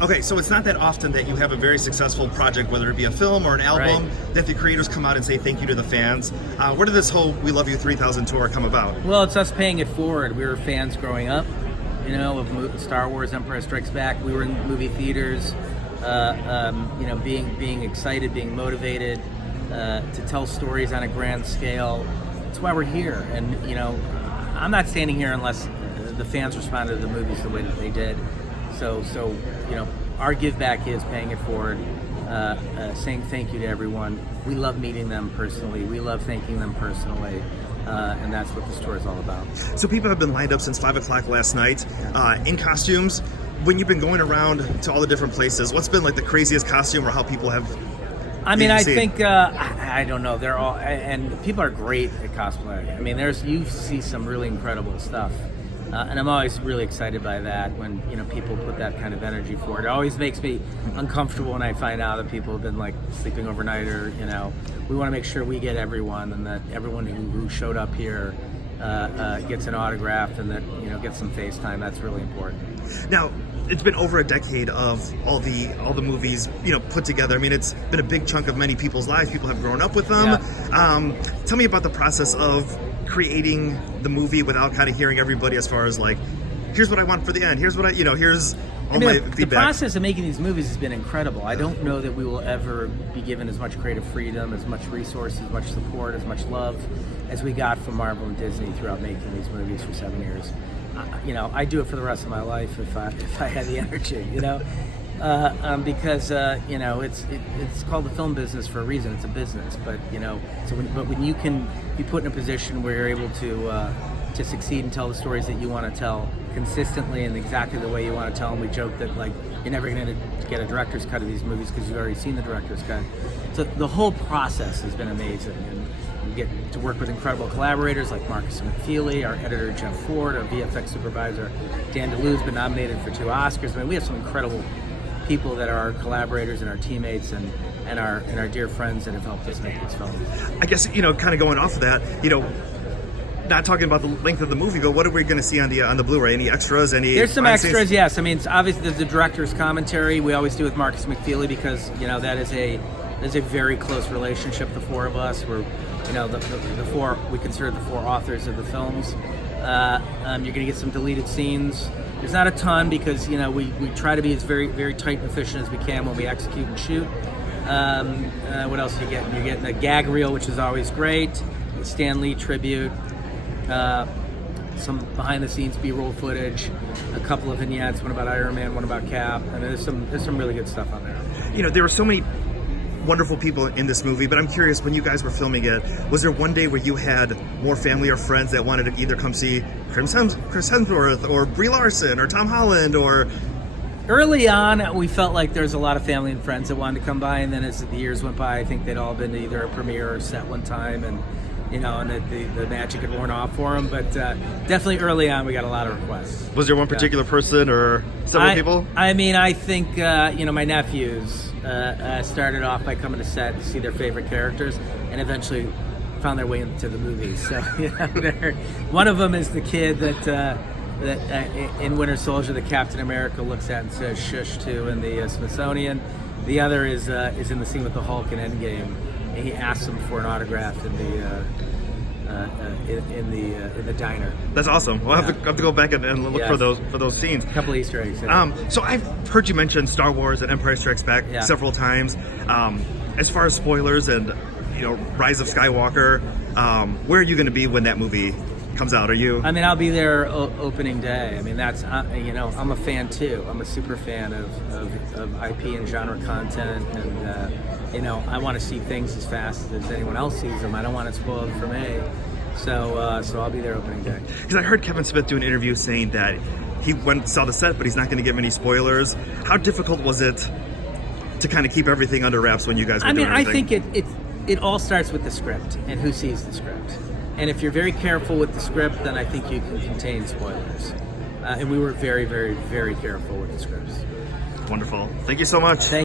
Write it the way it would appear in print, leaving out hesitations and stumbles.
Okay, so it's not that often that you have a very successful project, whether it be a film or an album, that the creators come out and say thank you to the fans. Where did this whole We Love You 3000 tour come about? Well, it's us paying it forward. We were fans growing up, you know, of Star Wars, Empire Strikes Back. We were in movie theaters, you know, being excited, being motivated to tell stories on a grand scale. That's why we're here. And, you know, I'm not standing here unless the fans responded to the movies the way that they did. So you know, our give back is paying it forward, saying thank you to everyone. We love meeting them personally. We love thanking them personally, and that's what this tour is all about. So people have been lined up since 5 o'clock last night in costumes. When you've been going around to all the different places, what's been like the craziest costume or how people have? I mean, I think I don't know. They're all, and people are great at cosplay. I mean, you see some really incredible stuff. And I'm always really excited by that when, you know, people put that kind of energy forward. It always makes me uncomfortable when I find out that people have been like sleeping overnight, or, you know, we want to make sure we get everyone, and that everyone who showed up here gets an autograph, and that, you know, gets some face time. That's really important. Now, it's been over a decade of all the movies, you know, put together. I mean, it's been a big chunk of many people's lives. People have grown up with them. Yeah. Tell me about the process of creating the movie without kind of hearing everybody as far as like, here's what I want for the end. Here's what here's all my feedback. The process of making these movies has been incredible. I don't know that we will ever be given as much creative freedom, as much resources, as much support, as much love as we got from Marvel and Disney throughout making these movies for 7 years. You know, I do it for the rest of my life if I had the energy, you know, because you know, it's called the film business for a reason. It's a business, but you know, when you can be put in a position where you're able to succeed and tell the stories that you want to tell consistently and exactly the way you want to tell them. We joke that like you're never going to get a director's cut of these movies because you've already seen the director's cut. So the whole process has been amazing, and we get to work with incredible collaborators like Marcus McFeely, our editor Jeff Ford, our VFX supervisor Dan DeLue's been nominated for 2 Oscars. I mean, we have some incredible people that are our collaborators and our teammates and our dear friends that have helped us make this film. I guess, you know, kind of going off of that, you know, not talking about the length of the movie, but what are we going to see on the Blu-ray? Any extras? There's some extras, yes. I mean, it's obviously there's the director's commentary we always do with Marcus McFeely, because, you know, that is a very close relationship. The 4 of us, we're, you know, the 4, we consider the 4 authors of the films. You're going to get some deleted scenes. There's not a ton because, you know, we try to be as very, very tight and efficient as we can when we execute and shoot. What else are you getting? You're getting a gag reel, which is always great. A Stan Lee tribute. Some behind-the-scenes B-roll footage. A couple of vignettes. One about Iron Man. One about Cap. I mean, there's some really good stuff on there. You know, there were so many wonderful people in this movie, but I'm curious, when you guys were filming it, was there one day where you had more family or friends that wanted to either come see Chris Hemsworth or Brie Larson or Tom Holland? Or early on, we felt like there's a lot of family and friends that wanted to come by, and then as the years went by, I think they'd all been to either a premiere or set one time, and you know, and the magic had worn off for them. But definitely early on, we got a lot of requests. Was there one particular person or several people? I mean, I think you know, my nephews started off by coming to set to see their favorite characters, and eventually found their way into the movies. So you know, one of them is the kid that in Winter Soldier, the Captain America looks at and says "shush" to in the Smithsonian. The other is in the scene with the Hulk in Endgame. And he asks him for an autograph in the diner. That's awesome. We'll have to go back and look for those scenes. A couple Easter eggs. Yeah. So I've heard you mention Star Wars and Empire Strikes Back several times. As far as spoilers and, you know, Rise of Skywalker, where are you going to be when that movie comes out? Are you? I mean, I'll be there opening day. I mean, that's you know, I'm a fan too. I'm a super fan of IP and genre content, and you know, I want to see things as fast as anyone else sees them. I don't want it spoiled for me. So I'll be there opening day. Because I heard Kevin Smith do an interview saying that he saw the set, but he's not going to give any spoilers. How difficult was it to kind of keep everything under wraps when you guys were doing everything? I think it all starts with the script and who sees the script. And if you're very careful with the script, then I think you can contain spoilers. And we were very, very, very careful with the scripts. Wonderful. Thank you so much.